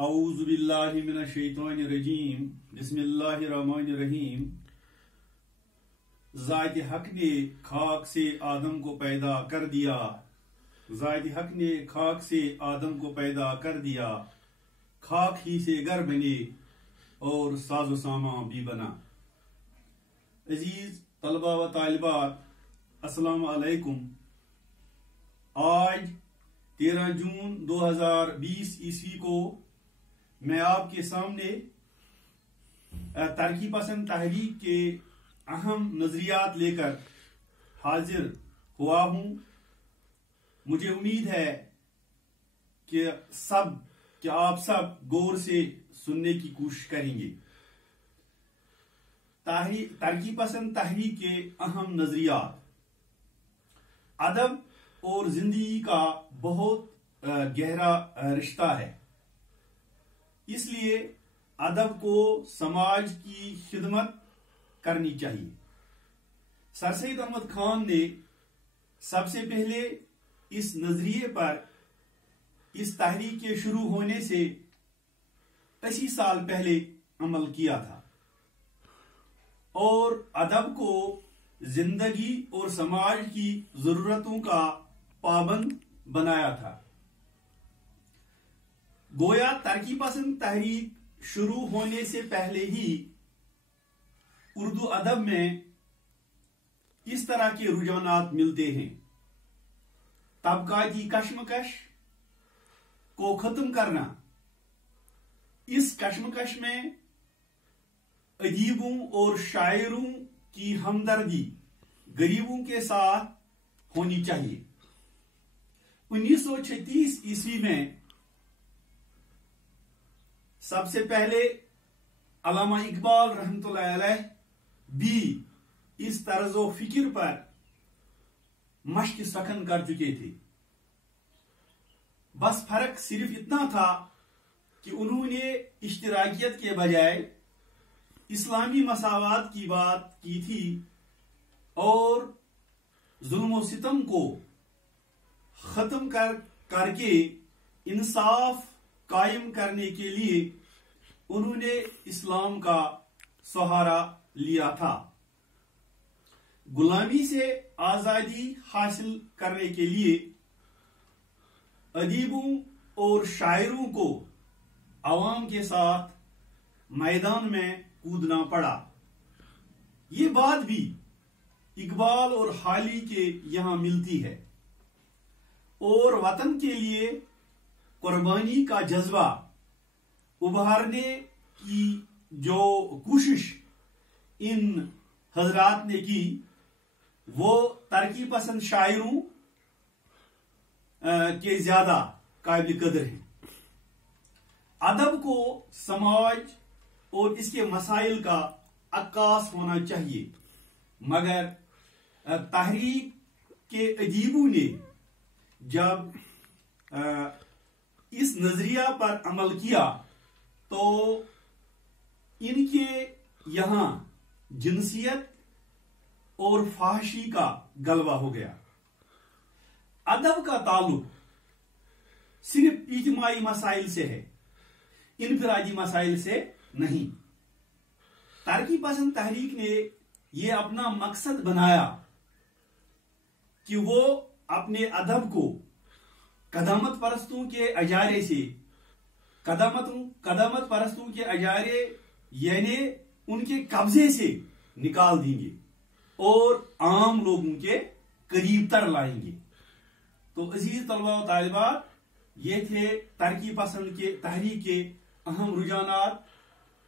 अऊज़ु बिल्लाहि मिनश शैतानिर रजीम बिस्मिल्लाहिर रहमानिर रहीम। ज़ात हक ने खाक से आदम को पैदा कर दिया, ज़ात हक ने खाक से आदम को पैदा कर दिया, खाक ही से घर बने और साजो सामा भी बना। अजीज तलबा व तालिबात, अस्सलाम अलैकुम। आज 13 जून 2020 ईस्वी को मैं आपके सामने तरक्की पसंद तहरीक के अहम नजरियात लेकर हाजिर हुआ हूं। मुझे उम्मीद है कि आप सब गौर से सुनने की कोशिश करेंगे। तरक्की पसंद तहरीक के अहम नजरियात। अदब और जिंदगी का बहुत गहरा रिश्ता है, इसलिए अदब को समाज की खिदमत करनी चाहिए। सर सैयद अहमद खान ने सबसे पहले इस नजरिए पर इस तहरीक के शुरू होने से 80 साल पहले अमल किया था और अदब को जिंदगी और समाज की जरूरतों का पाबंद बनाया था। गोया तरक्की पसंद तहरीक शुरू होने से पहले ही उर्दू अदब में इस तरह के रुझानात मिलते हैं। तबकाती कशमकश को खत्म करना, इस कशमकश में अदीबों और शायरों की हमदर्दी गरीबों के साथ होनी चाहिए। 1936 ईस्वी में सबसे पहले अल्लामा इकबाल रहमतुल्लाह अलैह भी इस तर्ज़ो फिक्र पर मश्क सखन कर चुके थे। बस फर्क सिर्फ इतना था कि उन्होंने इश्तिराकियत के बजाय इस्लामी मसावात की बात की थी और जुल्म सितम को खत्म करके इंसाफ कायम करने के लिए उन्होंने इस्लाम का सहारा लिया था। गुलामी से आजादी हासिल करने के लिए अदीबों और शायरों को अवाम के साथ मैदान में कूदना पड़ा। ये बात भी इकबाल और हाली के यहां मिलती है और वतन के लिए कुर्बानी का जज्बा उभारने की जो कोशिश इन हजरात ने की वो तरक्की पसंद शायरों के ज्यादा काबिल कदर है। अदब को समाज और इसके मसाइल का अक्कास होना चाहिए, मगर तहरीक के अदीबों ने जब इस नजरिया पर अमल किया तो इनके यहां जिनसियत और फाहशी का गलबा हो गया। अदब का ताल्लुक सिर्फ इज्तिमाई मसाइल से है, इनफरादी मसाइल से नहीं। तरक्की पसंद तहरीक ने यह अपना मकसद बनाया कि वो अपने अदब को कदामत परस्तों के अजारे से, कदामत परस्तों के अजारे यानी उनके कब्जे से निकाल देंगे और आम लोगों के करीब तर लाएंगे। तो अजीज तलबा व तालिबात, ये थे तरक्की पसंद के तहरीक के अहम रुझानात।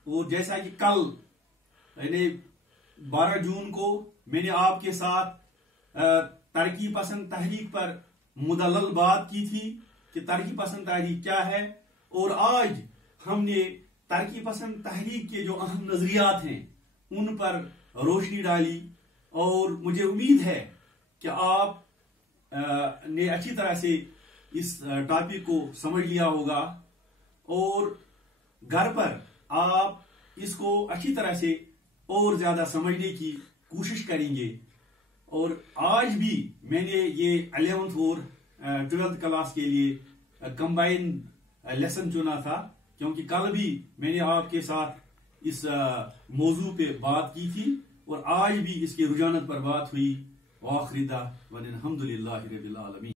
और जैसा कि कल यानी 12 जून को मैंने आपके साथ तरक्की पसंद तहरीक पर मुदल्लल बात की थी कि तरक्की पसंद तहरीक क्या है, और आज हमने तरक्की पसंद तहरीक के जो अहम नजरियात हैं उन पर रोशनी डाली। और मुझे उम्मीद है कि आप ने अच्छी तरह से इस टॉपिक को समझ लिया होगा और घर पर आप इसको अच्छी तरह से और ज्यादा समझने की कोशिश करेंगे। और आज भी मैंने ये 11th और 12th क्लास के लिए कंबाइन लेसन चुना था کیونکہ کل بھی میں نے آپ کے ساتھ اس موضوع پہ بات کی تھی اور آج بھی اس کے رجحانات پر بات ہوئی. وآخر دعوانا الحمدللہ رب العالمین.